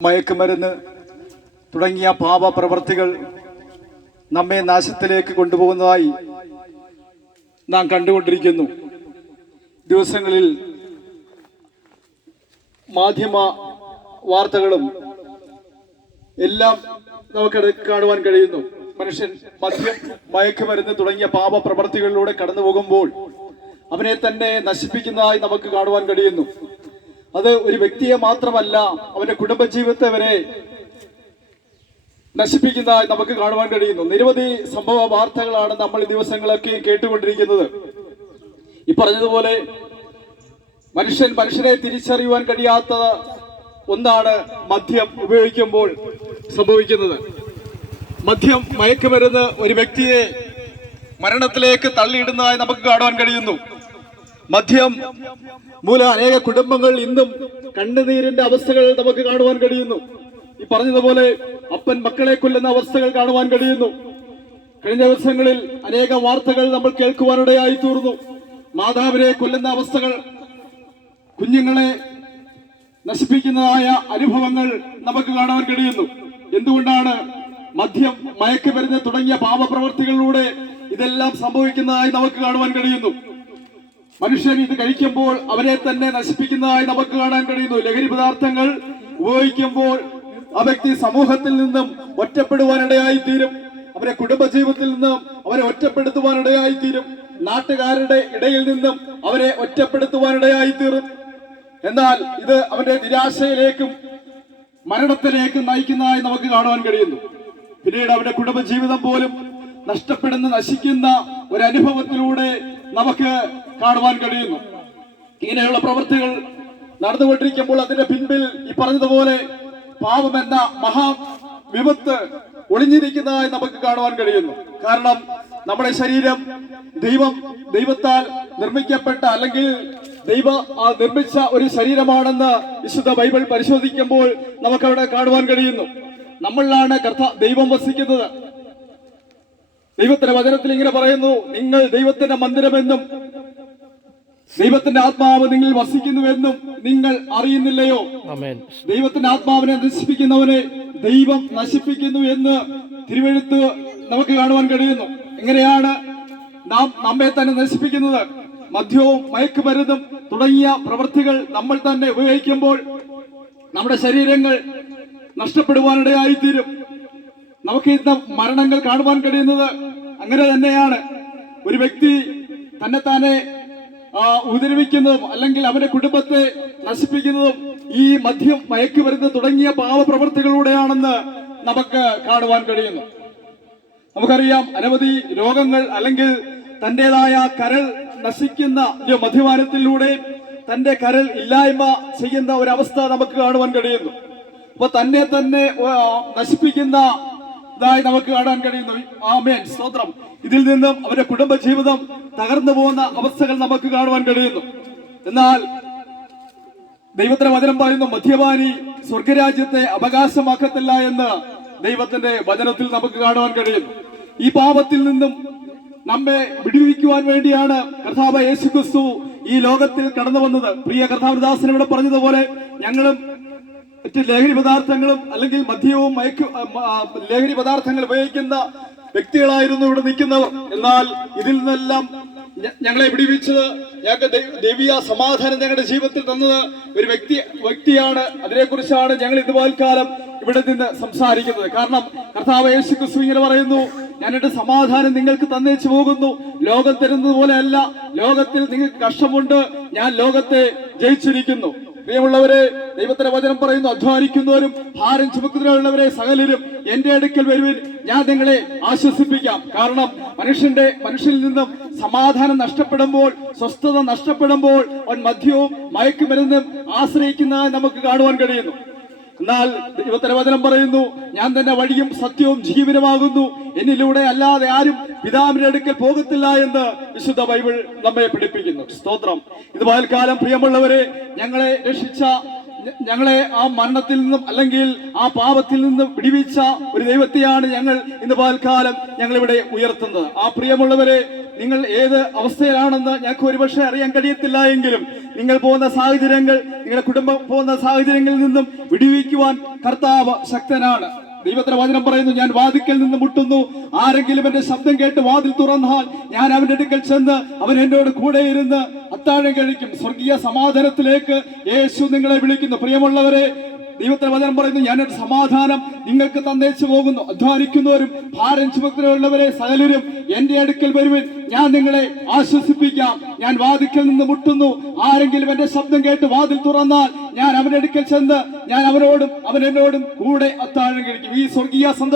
മയക്കുമരുന്ന് തുടങ്ങിയ പാപപ്രവർത്തികൾ നമ്മെ നാശത്തിലേക്ക് കൊണ്ടുപോകുന്നതായി നാം കണ്ടുകൊണ്ടിരിക്കുന്നു. ദിവസങ്ങളിൽ മാധ്യമ വാർത്തകളും എല്ലാം നമുക്ക് കാണുവാൻ കഴിയുന്നു. മനുഷ്യൻ മദ്യം, മയക്കുമരുന്ന് തുടങ്ങിയ പാപപ്രവർത്തികളിലൂടെ കടന്നു പോകുമ്പോൾ അവനെ തന്നെ നശിപ്പിക്കുന്നതായി നമുക്ക് കാണുവാൻ കഴിയുന്നു. അത് ഒരു വ്യക്തിയെ മാത്രമല്ല, അവന്റെ കുടുംബജീവിതത്തെ വരെ നശിപ്പിക്കുന്നതായി നമുക്ക് കാണുവാൻ കഴിയുന്നു. നിരവധി സംഭവ വാർത്തകളാണ് നമ്മൾ ഈ ദിവസങ്ങളൊക്കെ കേട്ടുകൊണ്ടിരിക്കുന്നത്. ഈ പറഞ്ഞതുപോലെ മനുഷ്യനെ തിരിച്ചറിയുവാൻ കഴിയാത്ത ഒന്നാണ് മദ്യം ഉപയോഗിക്കുമ്പോൾ സംഭവിക്കുന്നത്. മദ്യം, മയക്കുമരുന്ന് ഒരു വ്യക്തിയെ മരണത്തിലേക്ക് തള്ളിയിടുന്നതായി നമുക്ക് കാണുവാൻ കഴിയുന്നു. മദ്യം മൂലം അനേക കുടുംബങ്ങൾ ഇന്നും കണ്ണുനീരിന്റെ അവസ്ഥകൾ നമുക്ക് കാണുവാൻ കഴിയുന്നു. ഈ പറഞ്ഞതുപോലെ അപ്പൻ മക്കളെ കൊല്ലുന്ന അവസ്ഥകൾ കാണുവാൻ കഴിയുന്നു. കഴിഞ്ഞ ദിവസങ്ങളിൽ അനേക വാർത്തകൾ നമ്മൾ കേൾക്കുവാനിടയായി തീർന്നു. മാതാവിനെ കൊല്ലുന്ന അവസ്ഥകൾ, കുഞ്ഞുങ്ങളെ നശിപ്പിക്കുന്നതായ അനുഭവങ്ങൾ നമുക്ക് കാണാൻ കഴിയുന്നു. എന്തുകൊണ്ടാണ്? മദ്യം, മയക്കുമരുന്ന് തുടങ്ങിയ പാപപ്രവർത്തികളിലൂടെ ഇതെല്ലാം സംഭവിക്കുന്നതായി നമുക്ക് കാണുവാൻ കഴിയുന്നു. മനുഷ്യൻ ഇത് കഴിക്കുമ്പോൾ അവരെ തന്നെ നശിപ്പിക്കുന്നതായി നമുക്ക് കാണാൻ കഴിയുന്നു. ലഹരി പദാർത്ഥങ്ങൾ ഉപയോഗിക്കുമ്പോൾ ആ വ്യക്തി സമൂഹത്തിൽ നിന്നും ഒറ്റപ്പെടുവാനിടയായി തീരും. അവരെ കുടുംബജീവിതത്തിൽ നിന്നും അവരെ ഒറ്റപ്പെടുത്തുവാനിടയായി തീരും. നാട്ടുകാരുടെ ഇടയിൽ നിന്നും അവരെ ഒറ്റപ്പെടുത്തുവാനിടയായി തീരും. എന്നാൽ ഇത് അവന്റെ നിരാശയിലേക്കും മരണത്തിലേക്കും നയിക്കുന്നതായി നമുക്ക് കാണുവാൻ കഴിയുന്നു. പിന്നീട് അവരുടെ കുടുംബജീവിതം പോലും നഷ്ടപ്പെടുന്ന, നശിക്കുന്ന ഒരു അനുഭവത്തിലൂടെ നമുക്ക് കാണുവാൻ കഴിയുന്നു. ഇങ്ങനെയുള്ള പ്രവൃത്തികൾ നടന്നുകൊണ്ടിരിക്കുമ്പോൾ അതിന്റെ പിൻപിൽ ഈ പറഞ്ഞതുപോലെ പാപം എന്ന മഹാവിപത്ത് ഒളിഞ്ഞിരിക്കുന്നതായി നമുക്ക് കാണുവാൻ കഴിയുന്നു. കാരണം നമ്മുടെ ശരീരം ദൈവത്താൽ നിർമ്മിക്കപ്പെട്ട, അല്ലെങ്കിൽ നിർമ്മിച്ച ഒരു ശരീരമാണെന്ന് വിശുദ്ധ ബൈബിൾ പരിശോധിക്കുമ്പോൾ നമുക്കവിടെ കാണുവാൻ കഴിയുന്നു. നമ്മളിലാണ് ദൈവം വസിക്കുന്നത്. ദൈവത്തിന്റെ വചനത്തിൽ ഇങ്ങനെ പറയുന്നു: നിങ്ങൾ ദൈവത്തിന്റെ മന്ദിരമെന്നും ദൈവത്തിന്റെ ആത്മാവ് നിങ്ങൾ വസിക്കുന്നുവെന്നും നിങ്ങൾ അറിയുന്നില്ലയോ? ദൈവത്തിന്റെ ആത്മാവിനെ നശിപ്പിക്കുന്നവനെ ദൈവം നശിപ്പിക്കുന്നു എന്ന് തിരുവെഴുത്ത് നമുക്ക് കാണുവാൻ കഴിയുന്നു. എങ്ങനെയാണ് നാം നമ്മെ തന്നെ നശിപ്പിക്കുന്നത്? മദ്യവും മയക്കുമരുന്നും തുടങ്ങിയ പ്രവൃത്തികൾ നമ്മൾ തന്നെ ഉപയോഗിക്കുമ്പോൾ നമ്മുടെ ശരീരങ്ങൾ നഷ്ടപ്പെടുവാനിടയായിത്തീരും. നമുക്ക് ഇന്ന് മരണങ്ങൾ കാണുവാൻ കഴിയുന്നത് അങ്ങനെ തന്നെയാണ്. ഒരു വ്യക്തി തന്നെ ഉപദ്രവിക്കുന്നതും അല്ലെങ്കിൽ അവന്റെ കുടുംബത്തെ നശിപ്പിക്കുന്നതും ഈ മദ്യം, മയക്കുമരുന്ന് തുടങ്ങിയ പാവപ്രവൃത്തികളിലൂടെയാണെന്ന് നമുക്ക് കാണുവാൻ കഴിയുന്നു. നമുക്കറിയാം, അനവധി രോഗങ്ങൾ അല്ലെങ്കിൽ തന്റേതായ കരൾ നശിക്കുന്ന മദ്യപാനത്തിലൂടെ തന്റെ കരൾ ഇല്ലായ്മ ചെയ്യുന്ന ഒരവസ്ഥ നമുക്ക് കാണുവാൻ കഴിയുന്നു. അപ്പൊ തന്നെ നശിപ്പിക്കുന്നതായി നമുക്ക് കാണാൻ കഴിയുന്നു. ആമേൻ, സ്തോത്രം. ഇതിൽ നിന്നും അവരുടെ കുടുംബജീവിതം തകർന്നു പോകുന്ന അവസ്ഥകൾ നമുക്ക് കാണുവാൻ കഴിയുന്നു. എന്നാൽ ദൈവത്തിന്റെ വചനം പറയുന്നു, മദ്യപാനി സ്വർഗരാജ്യത്തെ അവകാശമാക്കത്തില്ല എന്ന് ദൈവത്തിന്റെ വചനത്തിൽ നമുക്ക് കാണുവാൻ കഴിയുന്നു. ഈ പാപത്തിൽ നിന്നും നമ്മെ വിടുവിക്കുവാൻ വേണ്ടിയാണ് കർത്താവ് യേശുക്രിസ്തു ഈ ലോകത്തിൽ കടന്നു വന്നത്. പ്രിയ കർത്താവദാസൻ ഇവിടെ പറഞ്ഞതുപോലെ ഞങ്ങളും മറ്റ് ലഹരി പദാർത്ഥങ്ങളും അല്ലെങ്കിൽ മദ്യവും ലഹരി പദാർത്ഥങ്ങൾ ഉപയോഗിക്കുന്ന വ്യക്തികളായിരുന്നു ഇവിടെ നിൽക്കുന്നവർ. എന്നാൽ ഇതിൽ നിന്നെല്ലാം ഞങ്ങളെ വിടുവിച്ചത്, ഞങ്ങൾക്ക് ദൈവീയ സമാധാനം ഞങ്ങളുടെ ജീവിതത്തിൽ തന്നത് ഒരു വ്യക്തിയാണ്. അതിനെക്കുറിച്ചാണ് ഞങ്ങൾ ഇതുപോൽക്കാലം ഇവിടെ നിന്ന് സംസാരിക്കുന്നത്. കാരണം കർത്താവ് യേശുക്രിസ്തു ഇങ്ങനെ പറയുന്നു: ഞാൻ എന്റെ സമാധാനം നിങ്ങൾക്ക് തന്നേച്ചു പോകുന്നു, ലോകം തരുന്നത് പോലെയല്ല. ലോകത്തിൽ നിങ്ങൾക്ക് കഷ്ടമുണ്ട്, ഞാൻ ലോകത്തെ ജയിച്ചിരിക്കുന്നു. പ്രിയമുള്ളവരെ, ദൈവത്തിന്റെ വചനം പറയുന്നു, അധ്വാനിക്കുന്നവരും ഭാരം ചുമക്കുന്നവരുള്ളവരെ സകലരും എന്റെ അടുക്കൽ വരുവിൻ, ഞാൻ നിങ്ങളെ ആശ്വസിപ്പിക്കാം. കാരണം മനുഷ്യനിൽ നിന്നും സമാധാനം നഷ്ടപ്പെടുമ്പോൾ, സ്വസ്ഥത നഷ്ടപ്പെടുമ്പോൾ അവൻ മദ്യവും മയക്കുമരുന്നും ആശ്രയിക്കുന്നതായി നമുക്ക് കാണുവാൻ കഴിയുന്നു. എന്നാൽ ദൈവത്തിന്റെ വചനം പറയുന്നു, ഞാൻ തന്നെ വഴിയും സത്യവും ജീവനുമാകുന്നു, എന്നിലൂടെ അല്ലാതെ ആരും പിതാവിന്റെ അടുക്കൽ പോകത്തില്ല എന്ന് വിശുദ്ധ ബൈബിൾ നമ്മെ പഠിപ്പിക്കുന്നു. സ്തോത്രം. ഇത് പകൽക്കാലം പ്രിയമുള്ളവരെ, ഞങ്ങളെ രക്ഷിച്ച, ഞങ്ങളെ ആ മരണത്തിൽ നിന്നും അല്ലെങ്കിൽ ആ പാപത്തിൽ നിന്നും വിടുവിച്ച ഒരു ദൈവത്തെയാണ് ഞങ്ങൾ ഇന്ന് പകൽക്കാലം ഞങ്ങളിവിടെ ഉയർത്തുന്നത്. ആ പ്രിയമുള്ളവരെ, നിങ്ങൾ ഏത് അവസ്ഥയിലാണെന്ന് ഞങ്ങൾക്ക് ഒരുപക്ഷെ അറിയാൻ കഴിയത്തില്ല എങ്കിലും നിങ്ങൾ പോകുന്ന സാഹചര്യങ്ങൾ, നിങ്ങളുടെ കുടുംബം പോകുന്ന സാഹചര്യങ്ങളിൽ നിന്നും വിടുവിക്കുവാൻ കർത്താവ് ശക്തനാണ്. ദൈവത്തിന്റെ വചനം പറയുന്നു, ഞാൻ വാതിക്കൽ നിന്ന് മുട്ടുന്നു, ആരെങ്കിലും എന്റെ ശബ്ദം കേട്ട് വാതിൽ തുറന്നാൽ ഞാൻ അവന്റെ അടുക്കൽ ചെന്ന് അവൻ എന്നോട് കൂടെ ഇരുന്ന് അത്താഴം കഴിക്കും. സ്വർഗീയ സമാധാനത്തിലേക്ക് യേശു നിങ്ങളെ വിളിക്കുന്നു. പ്രിയമുള്ളവരെ, ദൈവത്തിന്റെ വചനം പറയുന്നു, ഞാനൊരു സമാധാനം നിങ്ങൾക്ക് തന്നേച്ചു പോകുന്നു. അധ്വാനിക്കുന്നവരും ഭാരം ചുമക്കുന്നവരുള്ളവരെ സകലരും എന്റെ അടുക്കൽ വരുവിൻ, ഞാൻ നിങ്ങളെ ആശ്വസിപ്പിക്കാം. ഞാൻ വാതിക്കൽ നിന്ന് മുട്ടുന്നു, ആരെങ്കിലും എന്റെ ശബ്ദം കേട്ട് വാതിൽ തുറന്നാൽ ഞാൻ അവന്റെ അടുക്കൽ ചെന്ന് ഞാൻ അവനോടും അവൻ എന്നോടും കൂടെ അത്താഴം കഴിക്കും. ഈ സ്വർഗീയ